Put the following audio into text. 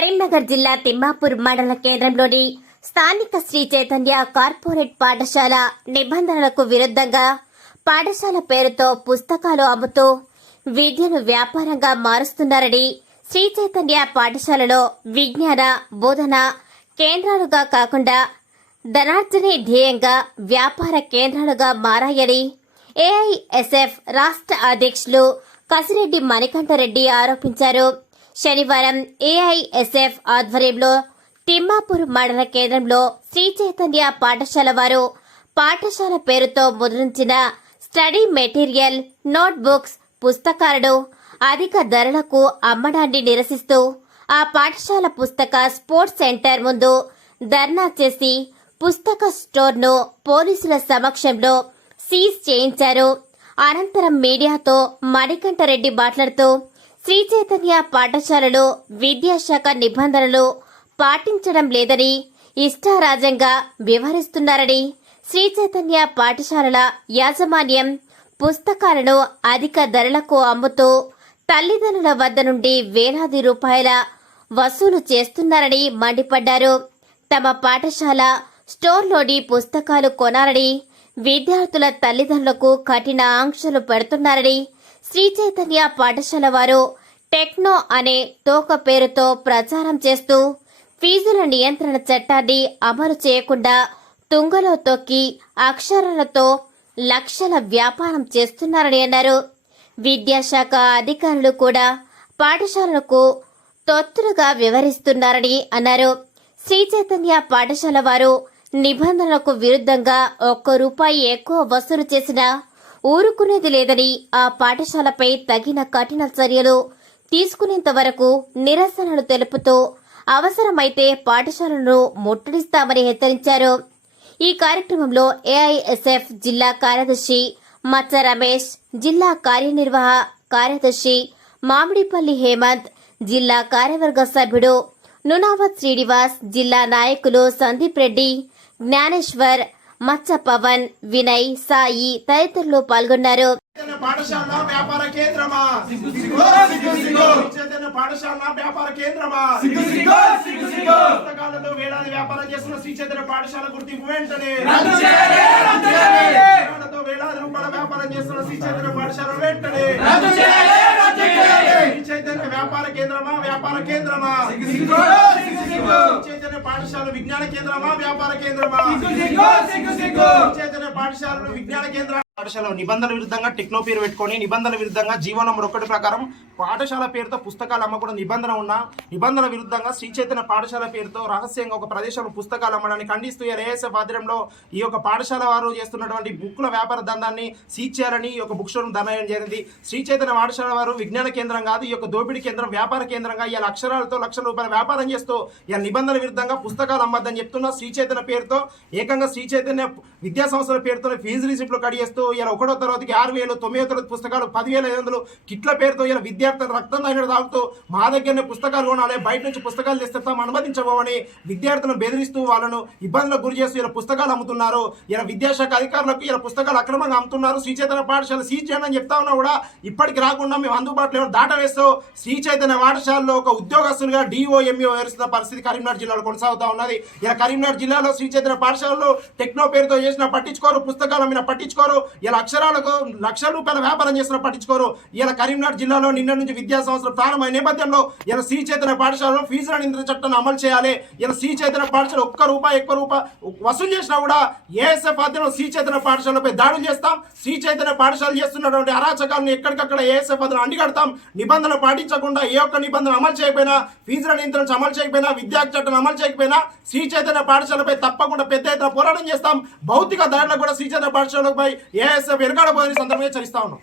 కరీంనగర్ జిల్లా తిమ్మాపూర్ మండల కేంద్రంలోని స్థానిక శ్రీ చైతన్య కార్పొరేట్ పాఠశాల నిబంధనలకు విరుద్ధంగా పాఠశాల పేరుతో పుస్తకాలు అమ్ముతూ విద్యను వ్యాపారంగా మారుస్తున్నారని శ్రీ చైతన్య పాఠశాలలో విజ్ఞాన బోధన కేంద్రాలుగా కాకుండా ధనార్జనే ధ్యేయంగా వ్యాపార కేంద్రాలుగా మారాయని ఏఐఎస్ఎఫ్ రాష్ట్ర అధ్యక్షులు కసిరెడ్డి మణికంఠరెడ్డి ఆరోపించారు. శనివారం ఏఐఎస్ఎఫ్ ఆధ్వర్యంలో తిమ్మాపూర్ మండల కేంద్రంలో శ్రీ చైతన్య పాఠశాల వారు పాఠశాల పేరుతో ముద్రించిన స్టడీ మెటీరియల్ నోట్బుక్స్ పుస్తకాలను అధిక ధరలకు అమ్మడాన్ని నిరసిస్తూ ఆ పాఠశాల పుస్తక స్పోర్ట్స్ సెంటర్ ముందు ధర్నా చేసి పుస్తక స్టోర్ను పోలీసుల సమక్షంలో సీజ్ చేయించారు. అనంతరం మీడియాతో మణికంఠరెడ్డి మాట్లాడుతూ శ్రీ చైతన్య పాఠశాలలో విద్యాశాఖ నిబంధనలు పాటించడం లేదని ఇష్టారాజ్యంగా వ్యవహరిస్తున్నారని శ్రీ చైతన్య పాఠశాలల యాజమాన్యం పుస్తకాలను అధిక ధరలకు అమ్ముతూ తల్లిదండ్రుల వద్ద నుండి వేలాది రూపాయల వసూలు చేస్తున్నారని మండిపడ్డారు. తమ పాఠశాల స్టోర్లోని పుస్తకాలు కొనాలని విద్యార్థుల తల్లిదండ్రులకు కఠిన ఆంక్షలు పెడుతున్నారని శ్రీ చైతన్య పాఠశాల వారు టెక్నో అనే తోక పేరుతో ప్రచారం చేస్తూ ఫీజుల నియంత్రణ చట్టాన్ని అమలు చేయకుండా తుంగలో తొక్కి అక్షరాలతో లక్షల వ్యాపారం చేస్తున్నారని అన్నారు. విద్యాశాఖ అధికారులు కూడా పాఠశాలలకు తొత్తులుగా వివరిస్తున్నారని అన్నారు. శ్రీ చైతన్య పాఠశాల వారు నిబంధనలకు విరుద్ధంగా ఒక్క రూపాయి ఎక్కువ వసూలు చేసినా ఊరుకునేది లేదని ఆ పాఠశాలపై తగిన కఠిన చర్యలు తీసుకునేంత వరకు నిరసనలు తెలుపుతూ అవసరమైతే పాఠశాలను ముట్టడిస్తామని హెచ్చరించారు. ఈ కార్యక్రమంలో ఏఐఎస్ఎఫ్ జిల్లా కార్యదర్శి మచ్చ రమేష్ జిల్లా కార్యనిర్వాహ కార్యదర్శి మామిడిపల్లి హేమంత్ జిల్లా కార్యవర్గ సభ్యుడు నునావత్ శ్రీనివాస్ జిల్లా నాయకులు సందీప్ రెడ్డి జ్ఞానేశ్వర్ మచ్చ పవన్ వినయ్ సాయి తదితరులు పాల్గొన్నారు. పాఠశాల వ్యాపార కేంద్రమా? చైతన్య పాఠశాల వ్యాపార కేంద్రమా? పుస్తకాలతో వేలాది వ్యాపారం చేస్తున్న శ్రీ చైతన్య పాఠశాల గుర్తింపు వెంటనే. వేలాది రూపాయల వ్యాపారం చేస్తున్న శ్రీ చైతన్య పాఠశాల వెంటనే. శ్రీ చైతన్య వ్యాపార కేంద్రమా? వ్యాపార కేంద్రమా? పాఠశాల విజ్ఞాన కేంద్రమా వ్యాపార కేంద్రమా? చైతన్య పాఠశాలలో విజ్ఞాన కేంద్ర పాఠశాల నిబంధనల విరుద్ధంగా టెక్నో పేరు పెట్టుకొని నిబంధనల విరుద్ధంగా జీవో నంబర్ ఒకటి ప్రకారం పాఠశాల పేరుతో పుస్తకాలు అమ్మకూడదు నిబంధన ఉన్న నిబంధనల విరుద్ధంగా శ్రీ చైతన్య పాఠశాల పేరుతో రహస్యంగా ఒక ప్రదేశంలో పుస్తకాలు అమ్మడాన్ని ఖండిస్తూ ఏఎస్ఎఫ్ ఆధ్వర్యంలో ఈ యొక్క పాఠశాల వారు చేస్తున్నటువంటి బుక్ల వ్యాపార దందాన్ని సీజ్ చేయాలని ఈ యొక్క బుక్ షోను ధనయం జరిగింది. శ్రీ చైతన్య పాఠశాల వారు విజ్ఞాన కేంద్రం కాదు ఈ యొక్క దోపిడీ కేంద్రం వ్యాపార కేంద్రంగా ఇలా అక్షరాలతో లక్షల రూపాయల వ్యాపారం చేస్తూ ఇలా నిబంధనల విరుద్ధంగా పుస్తకాలు అమ్మద్దని చెప్తున్న శ్రీ చైతన్య పేరుతో ఏకంగా శ్రీ చైతన్య విద్యా సంస్థల పేరుతో ఫీజు రిసిప్ట్లు కడిగేస్తూ ఇలా ఒకటో తరగతికి ఆరు వేలు తొమ్మిదో తరగతి పుస్తకాలు పదివేల ఐదు వందలు కిట్ల పేరుతో ఇలా విద్యార్థులు రక్తం దాని తాగుతూ మా దగ్గరనే పుస్తకాలు కొనాలి బయట నుంచి పుస్తకాలు తెస్తే తాము అనుమతించబోమని విద్యార్థులను బెదిరిస్తూ వాళ్ళను ఇబ్బందులకు గురి చేస్తూ ఇలా పుస్తకాలు అమ్ముతున్నారు. ఇలా విద్యాశాఖ అధికారులకు ఇలా పుస్తకాలు అక్రమంగా అమ్ముతున్నారు. శ్రీచేతన పాఠశాల సీజ్ చేయండి అని చెప్తా ఉన్నా కూడా ఇప్పటికి రాకుండా మేము అందుబాటులో ఏమైనా దాట వేస్తూ శ్రీ చైతన్య పాఠశాలలో ఒక ఉద్యోగస్తులుగా డిఓ వేరుస్తున్న పరిస్థితి కరీంనగర్ జిల్లాలో కొనసాగుతా ఉన్నది. ఇలా కరీంనగర్ జిల్లాలో శ్రీ చైతన్య పాఠశాలలో టెక్నో పేరుతో చేసిన పట్టించుకోరు పుస్తకాలు మీద పట్టించుకోరు. ఇలా అక్షరాలకు లక్షల రూపాయల వ్యాపారం చేసిన పట్టించుకోరు. ఇలా కరీంనగర్ జిల్లాలో నిన్న నుంచి విద్యా సంవత్సరం ప్రారంభమైన నేపథ్యంలో ఇలా శ్రీ చైతన్య పాఠశాలలో ఫీజుల నియంత్రణ చట్టాన్ని అమలు చేయాలి. ఇలా శ్రీ చైతన్య పాఠశాల ఒక్క రూపాయి ఎక్కువ రూపాయి వసూలు చేసినా కూడా ఏఎస్ఎఫ్ ఆధ్వర్యంలో శ్రీ చైతన్య పాఠశాలపై దాడులు చేస్తాం. శ్రీ చైతన్య పాఠశాల చేస్తున్నటువంటి అరాచకాలను ఎక్కడికక్కడ ఏఎస్ఎఫ్ ఆధ్వర్యంలో అండిగడతాం నిబంధనలు పాటించకుండా ఏ ఒక్క నిబంధన అమలు చేయకపోయినా ఫీజుల నియంత్రణ అమలు చేయకపోయినా విద్యా చట్టం అమలు చేయకపోయినా శ్రీ చైతన్య పాఠశాలపై తప్పకుండా పెద్ద ఎత్తున పోరాటం చేస్తాం. భౌతిక దాడులకు కూడా శ్రీ చైతన్య పాఠశాలపై ఏఎస్ఎఫ్ ఎరగాడబోదని సందర్భంగా చరిస్తా ఉన్నాం.